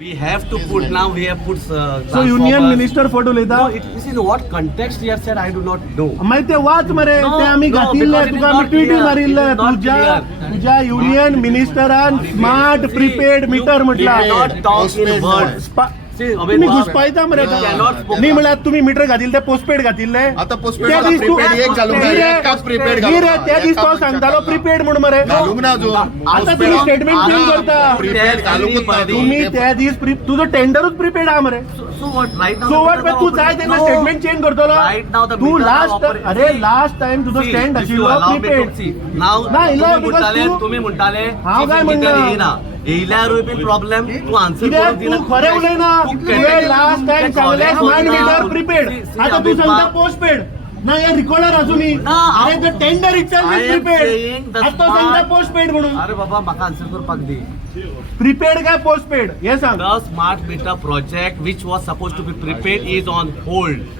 We have to put now. We have put. So union minister photo लेता. No, this is what context he has said. I do not know. माहिती आहे watch मरे No, ते आम्ही no, घातिल्ले because it is तुका आम्ही not tweet clear. मारिल्ले It is not तुझ्या union मिनिस्टरान smart prepaid meter म्हटला You cannot talk in words. See, तुम्ही घुसपायता मरे नाही म्हळ्यार तुम्ही मीटर घातिल्ले ते पोस्टपेड घातिल्ले आता postpaid त्या आता दिस तू- prepaid एक घालून नी घाल, रे, एकाच prepaid नी रे, घालून त्या घाल, दिस तो एकाच सांगतालो prepaid प्रीपेड म्हणून मरे घालूंक ना अजून. आता तुम्ही स्टेटमेंट चेंज करता Prepaid घालूंकच ना अजून. तुम्ही त्या दिस तुझं टेंडरच प्रीपेड हा मरे So what? Right now. So what तू जाय तेन्ना स्टेटमेंट चेंज करतलो Right now the तू meters are लास्ट operating. अरे लास्ट टाइम तुझं See, स्टँड if you आशिल्लो allow me to prepaid see. Now नाही, तुम्ही because म्हणटाले तू- तुम्ही म्हणटाले हांव काय म्हणना? येयल्यारूय बी प्रॉब्लेम तू आन्सर कित्याक तू खरें उलयना तुवें लास्ट टाइम सांगले स्मार्ट मीटर प्रीपेड आता तू सांगता पोस्टपेड ना हे रिकॉर्डर अजूनही ना, अरे the tender itself I is am saying prepaid the आता सांगता smart- पोस्टपेड म्हणून अरे बाबा म्हाका आन्सर करपाक दी. प्रीपेड काय पोस्टपेड हे सांग The smart meter project which was supposed to be prepaid is on hold.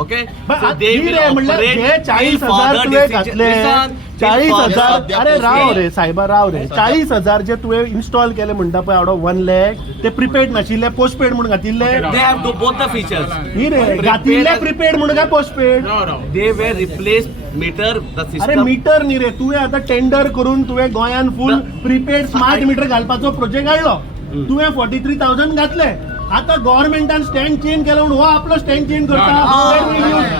Okay? So they will म्हणलं operate जे till 40,000 further तुवें decision. घातले Listen, till 40,000 further- अरे राव रे सायबा राव रे 40,000 जे तुवें इन्स्टॉल केले म्हणटा पळय आवडो 1 लाख ते प्रीपेड नाशिल्ले पोस्टपेड म्हणून घातिल्ले They have both the features. ही रे घातिल्ले प्रीपेड म्हणून काय postpaid They were replaced meter the अरे system. मीटर न्ही रे तुवें आतां टेंडर करून तुवें गोंयान फुल प्रीपेड स्मार्ट मीटर घालपाचो प्रोजेक्ट हाडलो तुवें 43,000 घातले आता गव्हर्नमेंटान स्टँड चेंज केला म्हणून हो आपलो स्टँड चेंज करता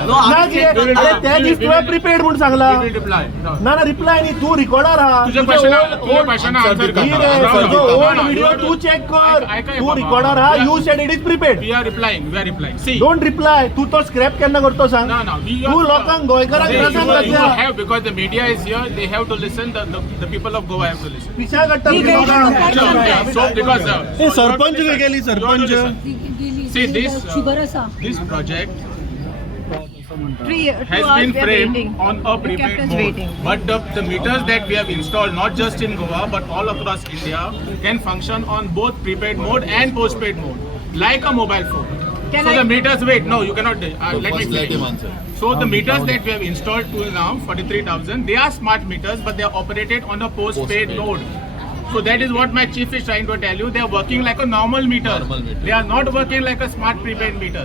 No, ना कितें? no, अरे त्या दीस तुवें प्रीपेड म्हणून सांगला ना ना रिप्लाय न्ही तू रिकॉर्डर आहा तुझ्या क्वेश्चनां आन्सर ही रे सगळो ओल्ड व्हिडिओ तू चेक कर तू रिकॉर्डर आहा you said it is prepaid We are replying. See, don't reply तू तो स्क्रॅप केन्ना करतो सांग no. तू लोकांक गोंयकारांक See, त्रासाक you घातल्या have, because the media is here, they have to listen. The people of Goa have to listen. पिशा काडटा तुमी लोकांक So because ए सरपंच खंय गेली sarpanch See, this project has been framed on a prepaid mode. But the meters that we have installed, not just in Goa but all across India, can function on both prepaid mode and postpaid mode, like a mobile phone. So the meters, wait, no, you cannot. Let me explain. So the meters that we have installed till now, 43,000, they are smart meters, but they are operated on a postpaid mode. So that is what my chief is trying to tell you. They are working like a normal meter. They are not working like a smart prepaid meter.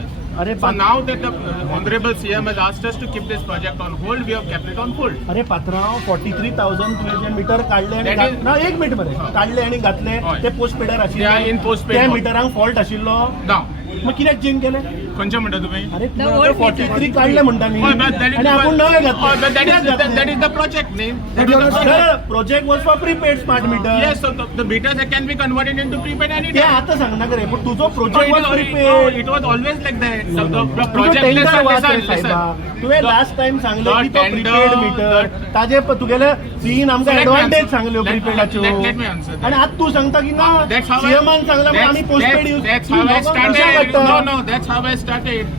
So now that the Honorable CM has asked us to keep this project on hold, we have kept it on hold. अरे पात्रांव 43,000 तुवें जे metre काढले आणि That is- ना एक minute मरे काढले आणि घातले हय. ते पोस्टपेडार They are आशिल्ले in postpaid त्या mode. मिटरांक फॉल्ट आशिल्लो Now, मग कित्याक चेंज केले खंयचे म्हणटा तुम्ही? अरे 43 काढले म्हणटा न्ही Oh, but that is आणि आपण नवे oh, but that is घातले that is the project name. That is the project. Project was for prepaid smart meter Yes, so the meters that can be converted into prepaid ते anytime. आता सांगना करे पण तुझो No, project was no, prepaid it was always like that. The तुझो project, tender watch रे listen. सायबा तुवें लास्ट टाइम सांगले the की तो tender, प्रीपेड मीटर ताजे तुगेले सीन आमकां So let me advantage answer. सांगल्यो Let- प्रीपेडाच्यो let me answer that. आणि आता तू सांगता की ना That's how सीएमान सांगला म्हणून आम्ही postpaid use That's how I started. No, that's how I started.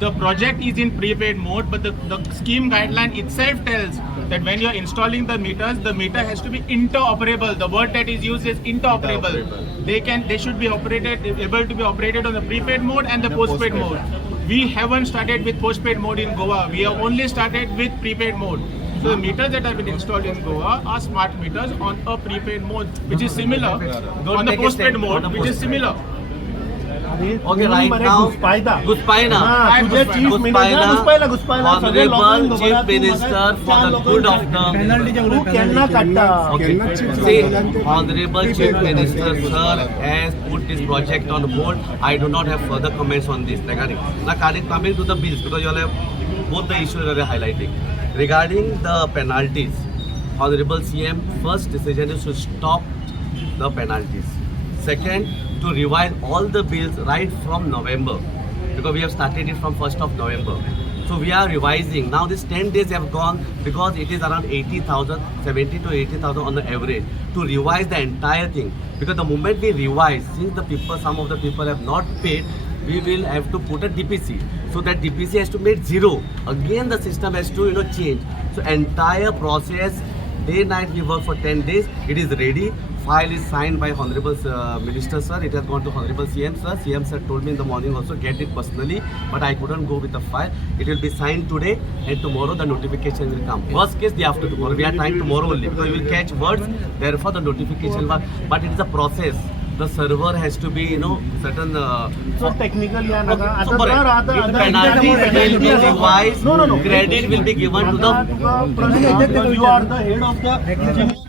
The project is in prepaid mode, but the scheme guideline itself tells that when you are installing the meters, the meter has to be interoperable. The word that is used is interoperable. They should be able to be operated on the prepaid mode and the postpaid mode. We haven't started with postpaid mode in Goa. We have only started with prepaid mode. So the meters that have been installed in Goa are smart meters on a prepaid mode, which is similar on the postpaid mode, which is similar. Okay, right now, Guspayna, तुझे chief Guspayna, घुसपायला Honorable Chief Minister for the good of the. तू केन्ना काडटा Okay. See, Honorable Chief Minister Sir has put this project on hold. I do not have further comments on this regarding. Now, coming to the bills, because you all have both the issues that are highlighting. Regarding the penalties, Honorable CM, first decision is to stop the penalties. Second, to revise all the bills right from November, because we have started it from 1st of November. So we are revising. Now these 10 days have gone because it is around 80,000, 70 to 80,000 on the average, to revise the entire thing. Because the moment we revise, since some of the people have not paid, we will have to put a DPC. So that DPC has to make zero. Again the system has to change. So entire process, day night we work for 10 days. It is ready. File is signed by Honorable Minister Sir. It has gone to Honorable CM Sir. CM Sir told me in the morning also get it personally, but I couldn't go with the file. It will be signed today, and tomorrow the notification will come. Worst case, day after tomorrow. We are trying tomorrow only because we will catch words. Therefore, the notification will. But it is a process. the server has to be, certain. So technically, yeah, naga. So आता correct. तर आता Penalties will be revised. No. Credit will be given to the. You are the head of the engineering